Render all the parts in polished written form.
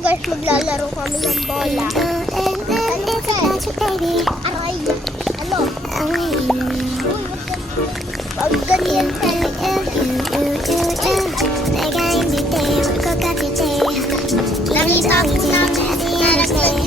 guys, maglalaro kami ng bola. Aray! Ano? Pag ganyan nakita ko na nalaglag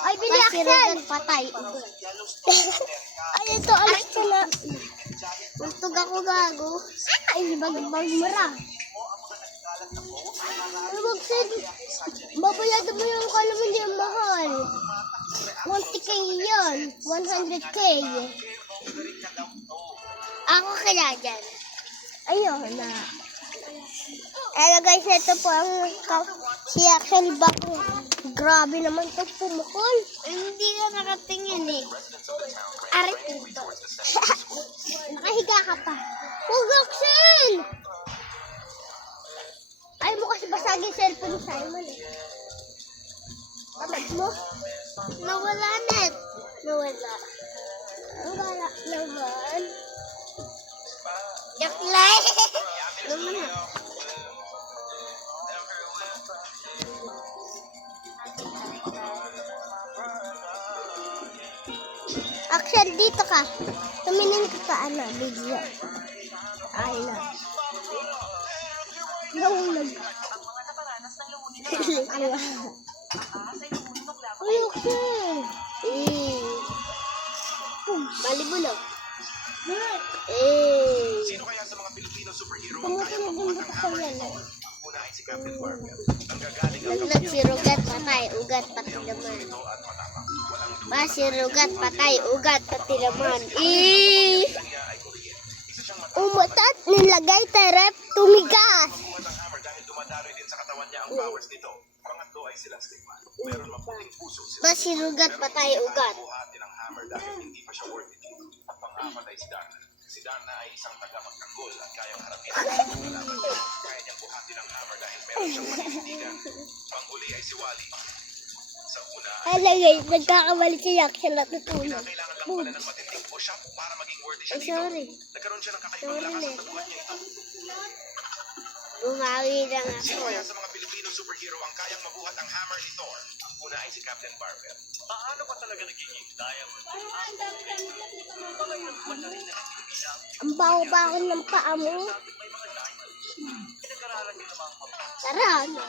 ay, bili Axel! Patay. Ay, ito, alas ko na. Untog ako gago. Ay, bag-bag mura. Ay, Axel, babayadan mo yung kala mo hindi mahal. 100k yun. 100k. Ako kaya dyan. Ayun na. Ayan guys, ito po ang si Axel Bako. Grabe naman ito pumukol. Hindi ka nakatingin eh. Arit dito. Nakahiga ka pa. Huwag Axel! Ay mo kasi basagin cellphone ni Simon eh. Kapag mo? Nawala net. Nawala. Nawala naman. Jaklay! Naman na. Axel, dito ka. Tumingin ka pa, video. Ay na. Nahulog. Uy, Axel. Balibulog. Sino kaya sa mga Pilipino superhero ang Kumuha kaya na mabuhat din ang sa hammer yan. nito? Una ay si Captain Barbell. Ang gagaling ang Naglag si Rugat, patay, ugat, pati laman. ito at matapang. Walang duda Pa si Rugat, patay, ugat, pati laman. niya ay Korean. Isa siyang Umutat, nilagay, terep, tumigas. mabuhat ang hammer dahil dumadaloy din sa katawan niya ang powers nito. Pangatlo ay sila Stigman. Meron maputing puso sila. Pa si Rugat, patay, ugat. Buhatin ang hammer dahil hindi pa siya worth it dito. At pang-apat ay si Darna. Si Darna ay isang taga-magtanggol at kayang harapin ang mga kalaban. Kaya niyang buhatin ang hammer dahil meron siyang manindigan. Panghuli ay si Wally. Sa una, Hello guys, nagkakamali si Axel at natulog. kailangan lang pala ng matinding push-up para maging worthy siya Ay, dito. sorry. Nagkaroon siya ng kakaibang lakas at nabuhat niya ito. Bumawi lang Sino ako. kaya sa mga Pilipino superhero ang kayang mabuhat ang hammer ni Thor? Ang una ay si Captain Barbell. Paano ba talaga nagiging diamond? Ang baho-baho ng paa mo. Tara, ano?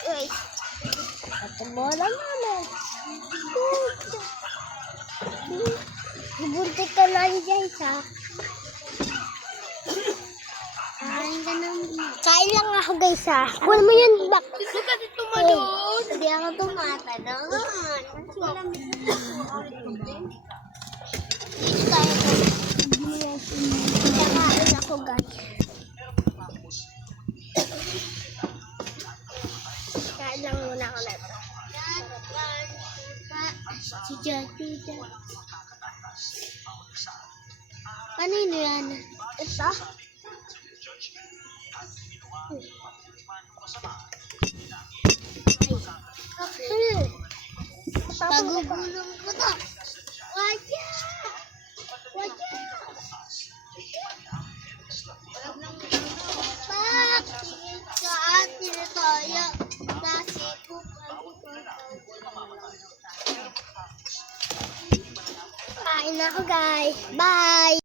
Guys, ito bola naman. Bubuntik ka lang guys ha. Kain lang ako guys ha. Kunin mo yun back. Hindi kasi tumalon. Hindi ako tumatalon. Hindi tayo ko. Kakain ako guys. Kain lang muna ako nito. Si Jackie dyan. Kanino yan? Ito? Pagugulong ko to. Waya! Waya! Tingin ka atin na tayo. Nasi ko kain na ako guys. Bye!